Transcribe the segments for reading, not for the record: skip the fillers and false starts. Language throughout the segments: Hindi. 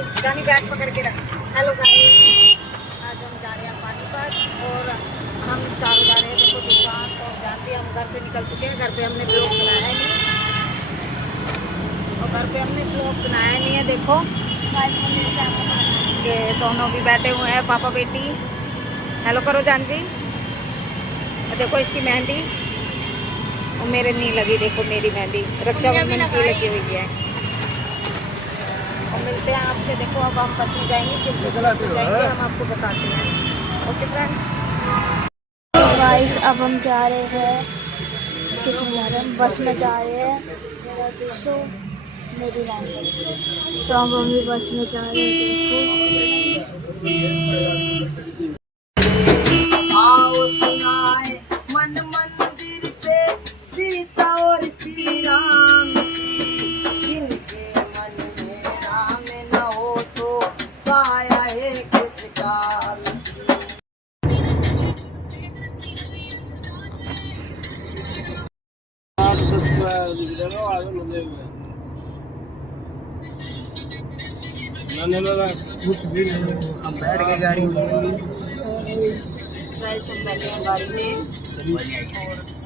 गाइस, जानी बैग पकड़ के रख। हेलो गाइस, आज हम जा रहे हैं पानीपत और हम चारों जा रहे हैं। देखो दुकान तो जानते हम घर से निकल चुके हैं। घर पे हमने ब्लॉग बनाया नहीं और घर पे हमने ब्लॉग बनाया नहीं है। देखो ये दोनों भी बैठे हुए हैं, पापा बेटी। हेलो करो जानवी। देखो इसकी मेहंदी और मेरे नहीं लगी। देखो मेरी मेहंदी रक्षाबंधन की लगी हुई है। और मिलते हैं आपसे। देखो अब हम बस में जाएंगे, किस बस में जाएंगे हम आपको बताते हैं। Okay friends. तो गाइस अब हम जा रहे हैं, किस में जा रहे हैं, बस में जा रहे हैं। मेरा 200 मेरी लाइन। तो अब हम भी बस में जा रहे हैं। आओ सुनाए मन मंदिर पे सीता और श्री राम की, जिनके मन में राम न हो तो काया है किस काम की। कुछ भी नहीं, हम बैठ के गाड़ी में गाइस हम बैठे हैं गाड़ी में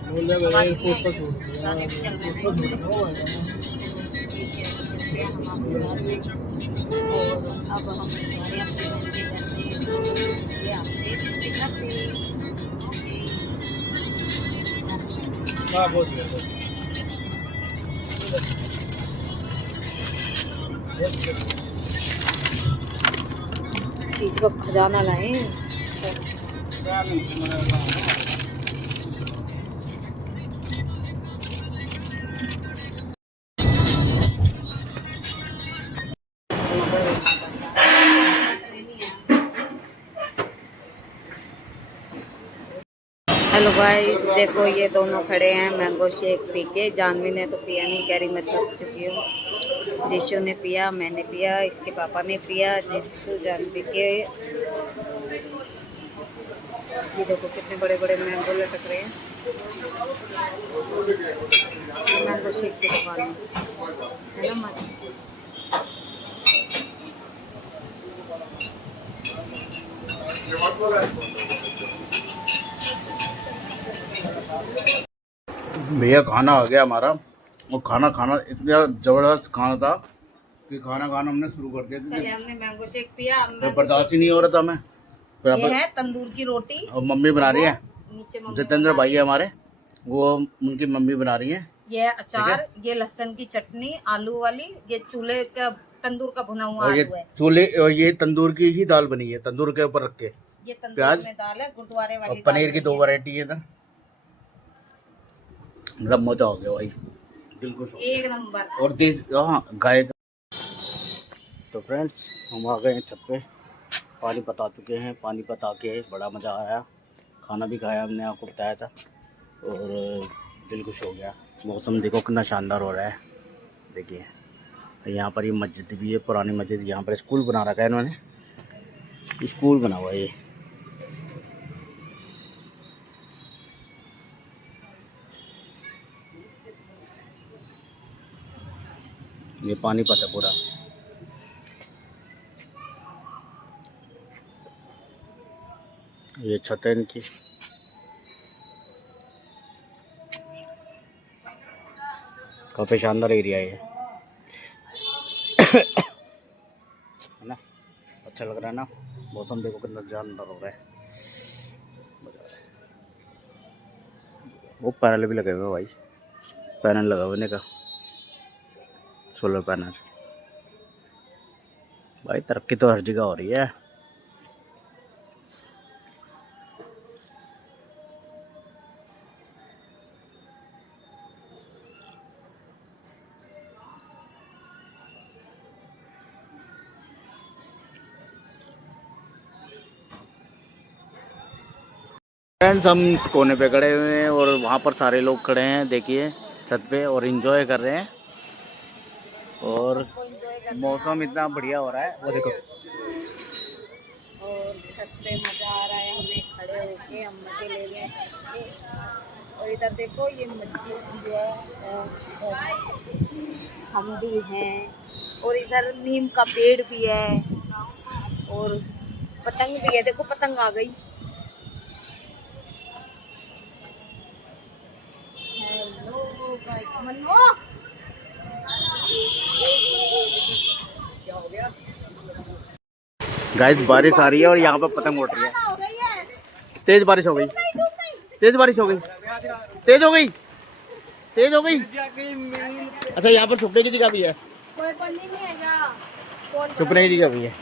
और एयरपोर्ट पर छोड़ गाने भी चल रहे हैं। हम आपसे बाद में और अब हम जा रहे हैं अपने बहन के घर पे। ये आपसे पिकअप पे। हाँ बहुत चीज का खजाना लाए। हेलो गाइस, देखो ये दोनों खड़े हैं मैंगो शेक पी के। जानवी ने तो पिया नहीं, कह रही मैं थक चुकी हूँ। जिशु ने पिया, मैंने पिया, इसके पापा ने पिया। जिशु जानवी के ये देखो कितने बड़े बड़े मैंगो लटक रहे हैं मैंगो शेक की दुकान में, है ना मस्त। भैया खाना आ गया हमारा। और खाना खाना इतना ज़बरदस्त खाना था कि खाना खाना हमने शुरू कर दिया पहले हमने मैंगो शेक पिया। बर्दाश्त ही नहीं हो रहा था हमें। ये है तंदूर की रोटी और मम्मी बना रही है, नीचे मम्मी जितेंद्र भाई है हमारे, वो उनकी मम्मी बना रही है। ये अचार, ये लहसुन की चटनी आलू वाली, ये चूल्हे का तंदूर का भुना हुआ और ये आलू है। चूल्हे और ये तंदूर की ही दाल बनी है, तंदूर के ऊपर रख के। ये तंदूर प्याज में दाल है, गुरुद्वारे और वाली पनीर की दाल 2 वैरायटी है इधर। मतलब मजा हो गया भाई, दिल खुश हो गया। एक नंबर। और देश हाँ गाय का। तो फ्रेंड्स हम आ गए हैं छत पे, पानीपत आ चुके हैं। पानीपत आके बड़ा मज़ा आया, खाना भी खाया हमने, आपको बताया था। और दिल खुश हो गया। मौसम देखो कितना शानदार हो रहा है। देखिए यहाँ पर ये मस्जिद भी है, पुरानी मस्जिद। यहाँ पर स्कूल बना रखा है इन्होंने, स्कूल बना हुआ है ये पानीपत है पूरा। ये छत है इनकी। काफ़ी शानदार एरिया है ये, है ना। अच्छा लग रहा है ना। मौसम देखो कितना शानदार हो रहा है, मजा आ रहा है। वो पैनल भी लगे हुए हैं भाई, पैनल लगा हुआ का, सोलर पैनल। भाई तरक्की तो हर जगह हो रही है। फ्रेंड्स हम इस कोने पे खड़े हुए हैं और वहाँ पर सारे लोग खड़े हैं, देखिए छत पे, और एंजॉय कर रहे हैं। और मौसम इतना बढ़िया हो रहा है, वो देखो। और छत पे मजा आ रहा है हमें खड़े होके, हम मजे ले रहे हैं। और इधर देखो ये मस्जिद भी है, हम भी हैं और इधर नीम का पेड़ भी है और पतंग भी है। देखो पतंग आ गई। हेलो मन्नो, गाइस बारिश आ रही है और यहाँ पे पतंग उड़ रही है। तेज बारिश हो गई, तेज बारिश हो गई, तेज हो गई, तेज हो गई। अच्छा यहाँ पर छुपने की जगह भी है, छुपने की जगह भी है।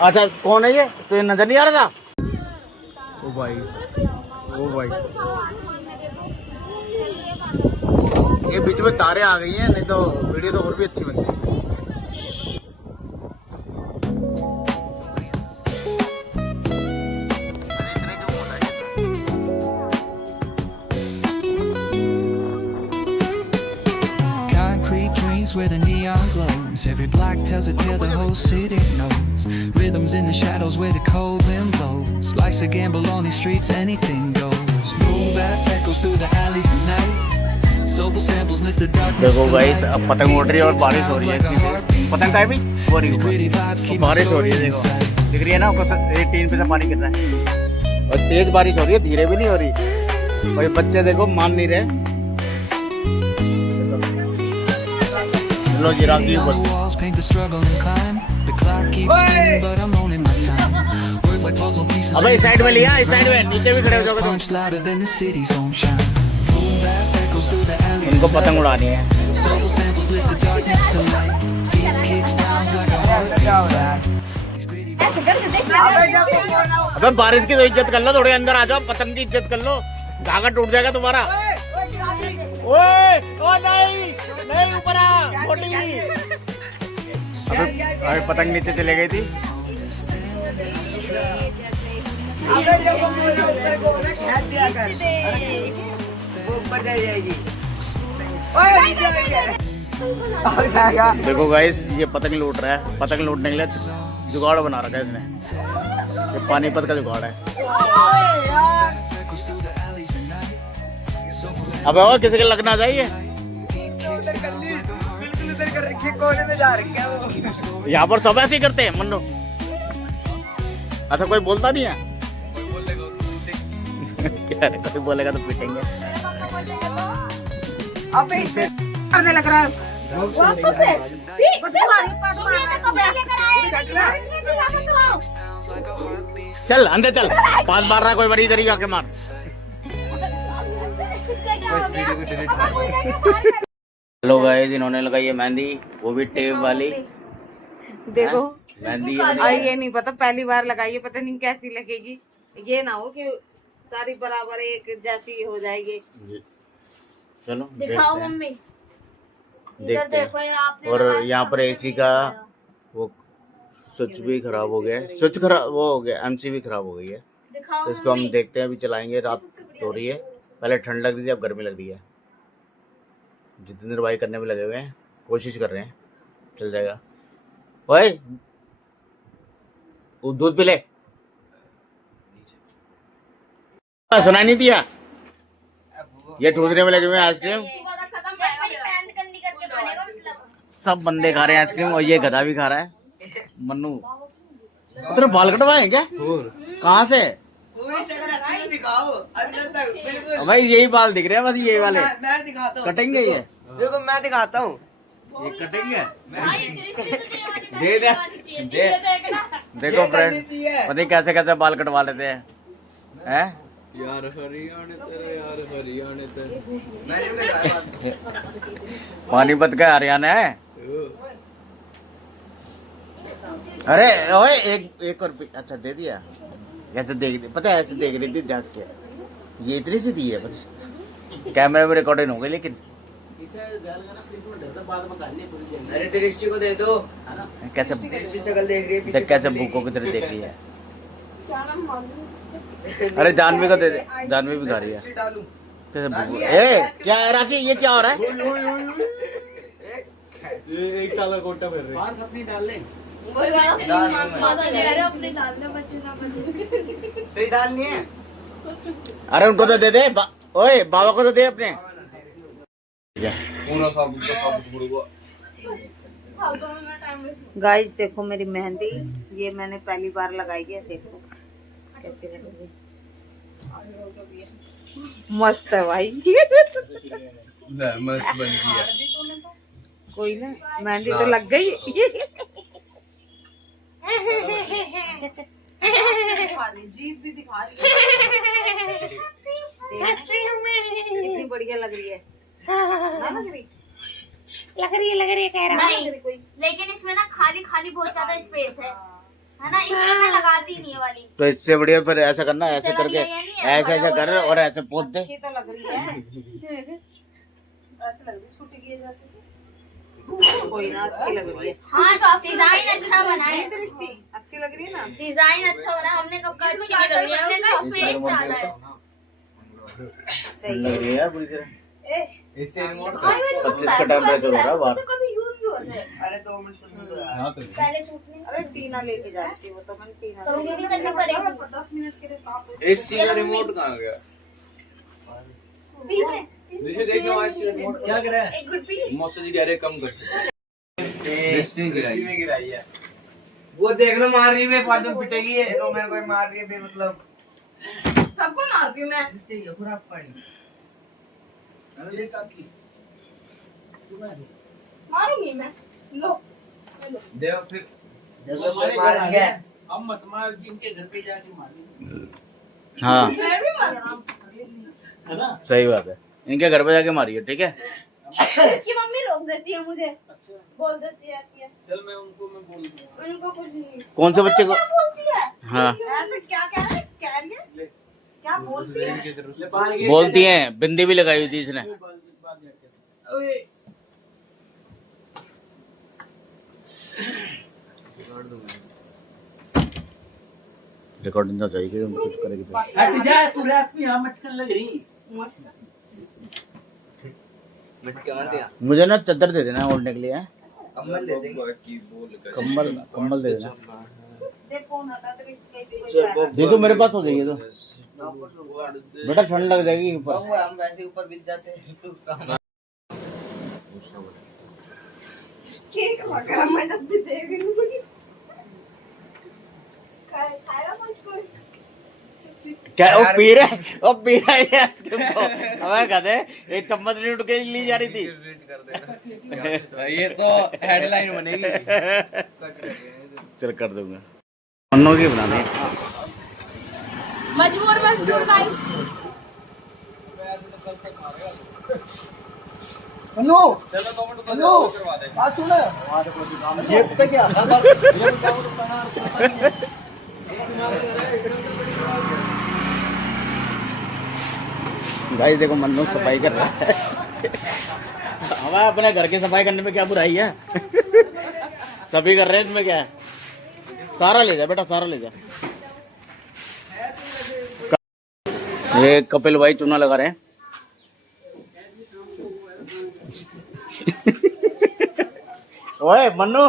अच्छा कौन है ये, तो नजर नहीं आ रहा था। ओ भाई, ओ भाई, ये बीच में तारे आ गई हैं, नहीं तो वीडियो तो और भी अच्छी बनती है। Concrete dreams where the neon glows. Every block tells a tale the whole city knows. Rhythms in the shadows where the cold wind blows. Life's a gamble on these streets, anything goes. Boom bap echoes through the alleys at night. Soulful samples lift the darkness देखो to गाइस light. अब पतंग उड़ रही है और बारिश हो रही है। पतंग का है भी हो रही है, बारिश हो रही है। देखो दिख रही है ना, ऊपर टीन पे से पानी गिर रहा है और तेज बारिश हो रही है, धीरे भी नहीं हो रही। और ये बच्चे देखो मान नहीं रहे। लो जी राखी ऊपर। Walls paint the struggle and climb. The clock keeps spinning, but I'm owning my time. Words like puzzle pieces. अबे इस साइड में लिया, इस साइड में नीचे भी खड़े हो जाओगे तुम। Punch louder than the city's own shine. Boom bap echoes through the alleys. इनको पतंग उड़ानी है। Soulful samples lift the darkness to light. Beat kicks bounds like a heartbeat. These gritty अबे बारिश की तो इज्जत कर लो, थोड़े अंदर आ जाओ, पतंग की इज्जत कर लो, धागा टूट जाएगा तुम्हारा। ओए ओ नहीं नहीं, ऊपर आ मोटी। अबे पतंग नीचे चले गई थी। देखो गाइस ये पतंग लूट रहा है। पतंग लूटने के लिए जुगाड़ बना रखा है इसने। ये पानीपत का जुगाड़ है। अबे और किसी के लगना चाहिए। यहाँ पर सब ऐसे ही करते हैं मन्नू। अच्छा कोई बोलता नहीं है। क्या है, कोई बोलेगा तो पीटेंगे। करने लग रहा है। चल अंदर चल, पास मार रहा है कोई, बड़ी इधर ही आके मार। हेलो गाइस, इन्होंने लगाई है मेहंदी, वो भी टेप वाली। देखो मेहंदी ये नहीं पता, पहली बार लगाई है, पता नहीं कैसी लगेगी। ये ना हो कि सारी बराबर एक जैसी हो जाएगी। चलो दिखाओ देखते हैं। मम्मी, देखते हैं। और यहाँ पर एसी का वो स्विच भी खराब हो गया है, स्विच खराब वो हो गया, एमसी भी खराब हो गई है। तो इसको हम देखते हैं, अभी चलाएंगे। रात हो रही है, पहले ठंड लग रही थी, अब गर्मी लग रही है। जितेंद्र भाई करने में लगे हुए हैं, कोशिश कर रहे हैं, चल जाएगा। ओए वो दूध पी ले। सुना नहीं दिया, ये ठूसने में लगे हुए हैं आइसक्रीम। सब बंदे खा रहे हैं आइसक्रीम और ये गधा भी खा रहा है। मन्नू तेरे बाल कटवाए क्या? कहाँ से? भाई यही बाल दिख रहे हैं, बस यही वाले। मैं दिखाता हूँ, कटेंगे ये? देखो मैं दिखाता हूँ। ये कटेंगे? दे दे दे। देखो फ्रेंड, पता नहीं कैसे कैसे बाल कटवा लेते हैं, हैं? यार हरियाणा तेरे पानीपत का हरियाणा है। अरे ओए एक और अच्छा दे दिया। ऐसे देख, पता है ऐसे देख रही थी झांक से, ये इतनी सी दी है, बस कैमरे में रिकॉर्डिंग हो गई। लेकिन अरे दृष्टि को दे दो, कैसे दृष्टि शक्ल देख रही है देख, कैसे भूखों की तरह देख रही है। अरे जानवी को दे दे, जानवी भी खा रही है। कैसे भूखों? ए क्या है राखी, ये क्या हो रहा है? एक साल का कोटा फिर रही डालनी है। अरे उनको तो दे दे, ओए बाबा को तो दे अपने। पूरा साबुत का साबुत पूरा गाइस देखो मेरी मेहंदी, ये मैंने पहली बार लगाई है, देखो कैसे लग रही है। मस्त है भाई। मस्त बन गई है। कोई ना, मेहंदी तो लग गई। जीभ भी दिखा रही है। कितनी बढ़िया लग रही है ना? लग रही है कह रहा है। लेकिन इसमें ना खाली खाली बहुत ज्यादा स्पेस है ना, इसमें मैं लगाती नहीं है वाली। तो इससे बढ़िया फिर ऐसा करना, ऐसे करके ऐसे ऐसे कर और ऐसे पोत दे। अच्छी तो लग रही है। ऐसे लग रही है छुट्टी की जाती है। कोई ना, अच्छी लग रही है। हाँ, डिजाइन अच्छा बना है। दृष्टि अच्छी लग रही है ना? डिजाइन अच्छा बना है, हमने कब कर अच्छी नहीं लग रही है, हमने कहा स्पेस ज्यादा है। सही लग रही है यार पूरी तरह। इससे रिमोट 25 का टेम्परेचर हो रहा है बाहर। कभी यूज भी होता है। अरे 2 मिनट सुन दो यार। पहले शूट में अरे टीना लेके जाती है वो, तो मैंने टीना से नहीं करनी पड़ेगी। 10 मिनट के लिए कहाँ पे? एसी का रिमोट कहाँ गया? नीचे देखो एसी का रिमोट क्या कर रहा है? एक गुड पी। रिमोट से डायरेक्ट कम कर। दृष्टि में गिराई है। वो देख लो मार रही है, फालतू पिटेगी है। देखो मेरे को मार रही है बेमतलब। सबको मार रही हूँ मैं। चाहिए पूरा पानी। अरे काकी मारूंगी मैं। लो देखो फिर जैसे मार गया। हम मत मार के इनके घर पे जाके मारेंगे, हाँ मैं भी मारूंगी। है ना? सही बात है, इनके घर पे जाके मारिए, ठीक है? इसकी मम्मी रोक देती है मुझे, बोल देती है चल मैं बोल दूंगा। उनको कुछ नहीं कौन से बच्चे को? क्या बोलती है। हाँ ऐसे क्या कह रहा है? कह रही है क्या बोलती है? ले बाहर गए बोलती हैं, बिंदी भी लगाई हुई थी इसने। रिकॉर्डिंग तो चाहिए, हम कुछ करेंगे तो। हट जा तू, रात में यहाँ मटकन लग रही। मटके मार दिया। मुझे ना चादर दे देना ओढ़ने के लिए, हैं? कम्बल दे देंगे की बोल कर। कंबल दे देना। देख फोन हटा दे, इसके कोई पैसा दे तो मेरे पास हो जाएगी तो बेटा, ठंड लग जाएगी ऊपर। हम वैसे ऊपर बिछ जाते हैं तो कहां केक वगैरह मैं जब भी देख रही हूँ खाएगा मुझको। क्या वो पी रहा है? वो पी रहा है इसके तो हमें कहते एक चम्मच नहीं उठ के ली जा रही थी। ये तो हेडलाइन बनेगी। चल कर दूंगा, अन्नों की बनाने। मजबूर गाइस। अनु अनु आ सुन ये पता क्या गाइस देखो मन्नू सफाई कर रहा है। हमारे अपने घर की सफाई करने में क्या बुराई है? सभी कर रहे हैं, इसमें क्या है? सारा ले जा बेटा, सारा ले जा। ये कपिल भाई चूना लगा रहे हैं। ओए मन्नू,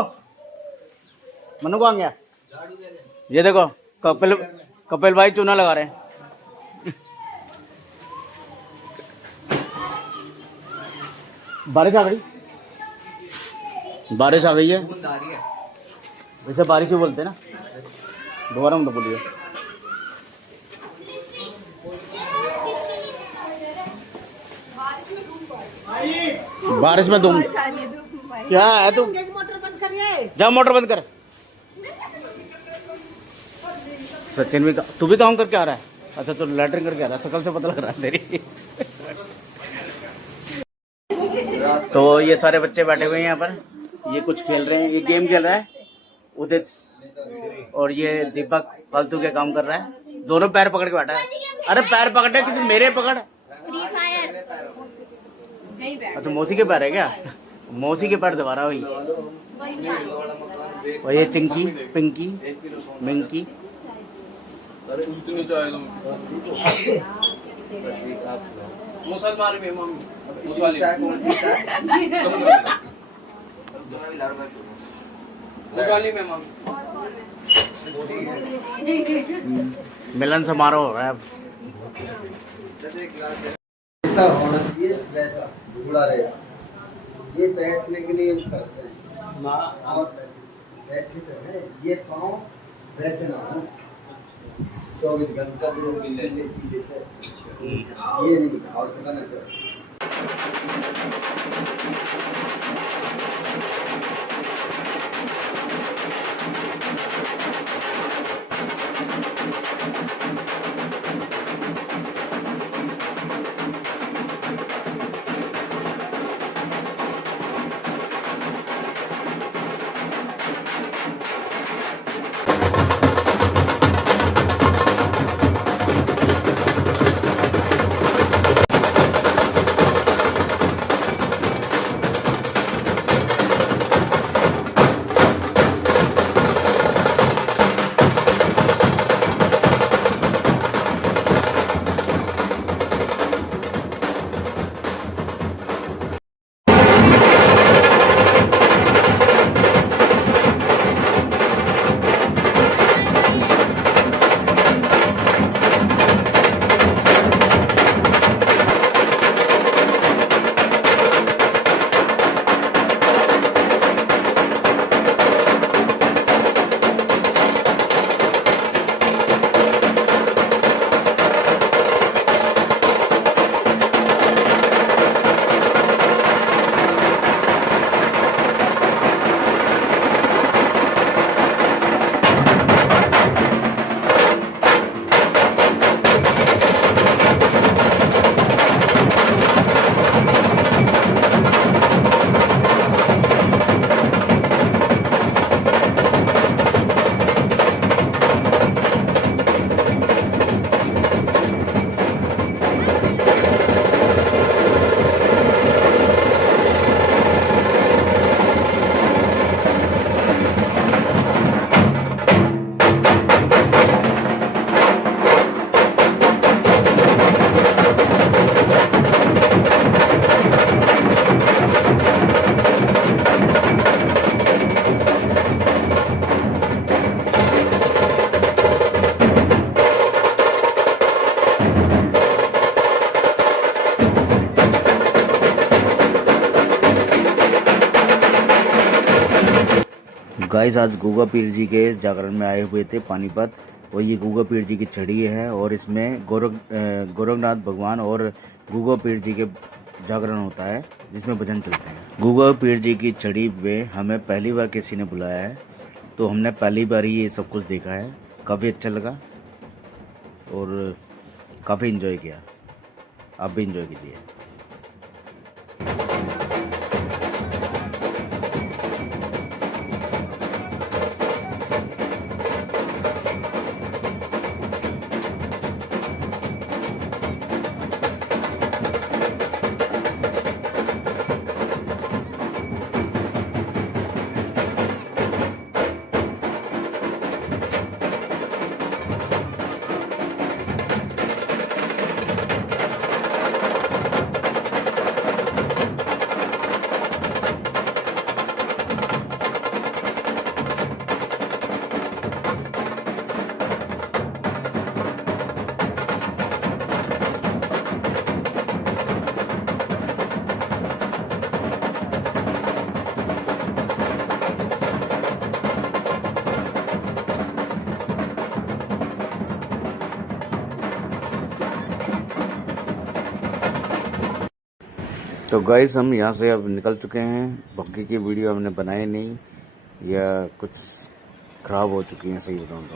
मन्नू कहाँ गया? ये देखो कपिल भाई चूना लगा रहे हैं। बारिश आ गई, बारिश आ गई है। वैसे बारिश ही बोलते हैं ना, दोबारा मत बोलिए। बारिश में तुम क्या है? तुम मोटर बंद करिए। जा मोटर बंद कर। सचिन भी तू भी काम करके आ रहा है? अच्छा तो लैटरिन करके आ रहा है, शकल से पता लग रहा है तेरी। तो ये सारे बच्चे बैठे हुए हैं यहाँ पर, ये कुछ खेल रहे हैं, ये गेम खेल रहा है उदित, और ये दीपक फालतू के काम कर रहा है। दोनों पैर पकड़ के बैठा है। अरे पैर पकड़े किसी मेरे पकड़। अच्छा मौसी के पैर है क्या? मौसी के पैर दबा रहा वही। और ये चिंकी, पिंकी, मिंकी। मुसलमान में मुसलमान में मिलन समारोह हो रहा है। होना चाहिए वैसा। जुड़ा रहेगा। ये बैठने के लिए उतर से और बैठे तो है, ये पाँव वैसे ना हो 24 घंटा सीधे सीधे से, ये नहीं घाव से बना कर। गाइस आज गूगा पीर जी के जागरण में आए हुए थे पानीपत, और ये गूगा पीर जी की छड़ी है और इसमें गोरखनाथ भगवान और गूगा पीर जी के जागरण होता है जिसमें भजन चलते हैं। गूगा पीर जी की छड़ी में हमें पहली बार किसी ने बुलाया है, तो हमने पहली बार ही ये सब कुछ देखा है। काफ़ी अच्छा लगा और काफ़ी इन्जॉय किया। आप भी इन्जॉय कीजिए। तो गाइस हम यहाँ से अब निकल चुके हैं। बाकी की वीडियो हमने बनाई नहीं या कुछ ख़राब हो चुकी हैं, सही बताऊँ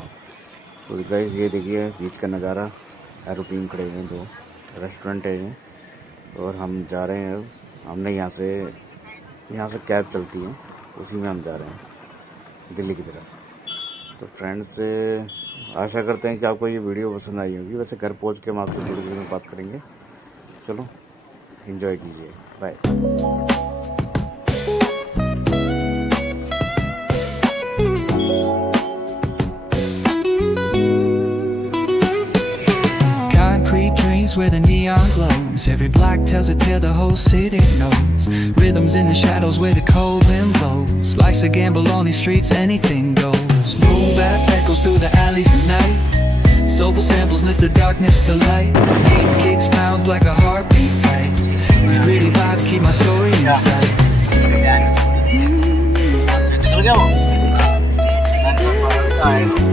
तो गाइस ये देखिए बीच का नज़ारा, एरोप्लेन खड़े हुए हैं, 2 रेस्टोरेंट है ये, और हम जा रहे हैं। हमने यहाँ से कैब चलती है, उसी में हम जा रहे हैं दिल्ली की तरफ। तो फ्रेंड्स आशा करते हैं कि आपको ये वीडियो पसंद आई होगी। वैसे घर पहुँच के हम आपसे थोड़ी देर में बात करेंगे। चलो एंजॉय कीजिए, bye. Concrete dreams where the neon glows. Every block tells a tale the whole city knows. Rhythms in the shadows where the cold wind blows. Life's a gamble on these streets, anything goes. Boom bap echoes through the alleys at night. Soulful samples lift the darkness to light. Beat kicks pounds like a heartbeat fight. These gritty vibes vibes keep my story inside. निकल गया वो आएगा।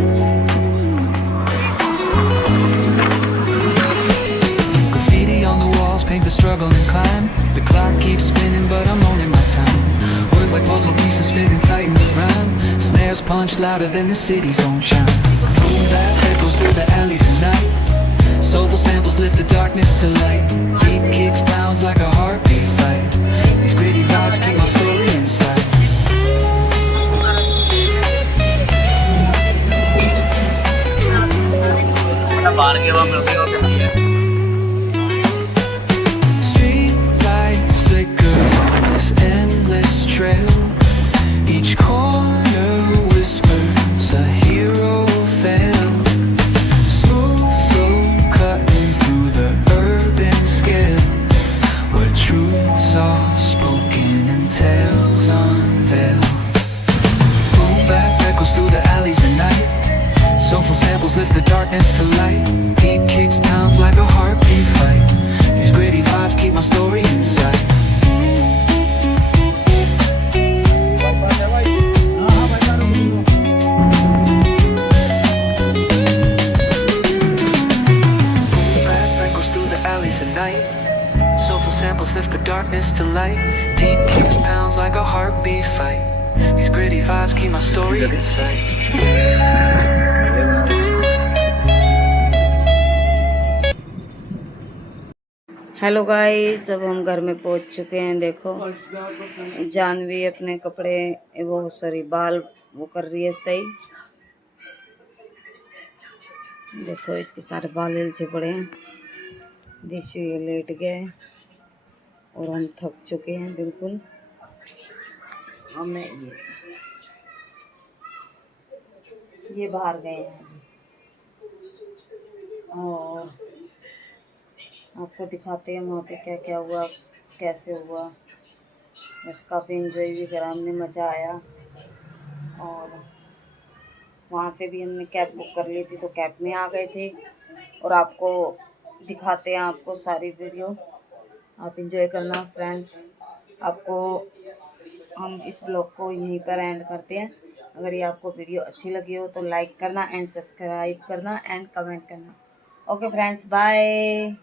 Graffiti on the walls paint the struggle and climb. The clock keeps spinning but I'm owning my time. Words like puzzle pieces fitting tight in the rhyme. Snares punch louder than the city's own chime. Boom bap echoes through the alleys at night. Soulful samples lift the darkness to light. Beat kicks bounds like a heartbeat fight. These gritty vibes keep my story inside. बाहर के वहाँ मिलती हो कैसी है Street lights flicker on this endless trail. Each corner whispers a hero failed. Smooth flow cutting through the urban scale, where truths are spoken and tales unveiled. Boom bap echoes through the alleys at night. Soulful samples lift the darkness to light. Beat kicks pounds like a heartbeat fight. These gritty vibes keep my story inside. Boom bap echoes through the alleys at night. Soulful samples lift the darkness to light. Deep kicks pounds like a heartbeat fight. These gritty vibes keep my story inside. Hello guys, अब हम घर में पहुंच चुके हैं। देखो जानवी अपने कपड़े वो सॉरी बाल वो कर रही है सही। देखो इसके सारे बाल हिलचे पड़े हैं। दिशु ये लेट गए और हम थक चुके हैं बिल्कुल। हमें ये बाहर गए हैं और आपको दिखाते हैं वहाँ पे क्या क्या हुआ, कैसे हुआ। बस काफ़ी एंजॉय भी करा हमने, मज़ा आया। और वहाँ से भी हमने कैब बुक कर ली थी तो कैब में आ गए थे। और आपको दिखाते हैं आपको सारी वीडियो, आप एंजॉय करना फ्रेंड्स। आपको हम इस ब्लॉग को यहीं पर एंड करते हैं। अगर ये आपको वीडियो अच्छी लगी हो तो लाइक करना एंड सब्सक्राइब करना एंड कमेंट करना। Okay friends, bye.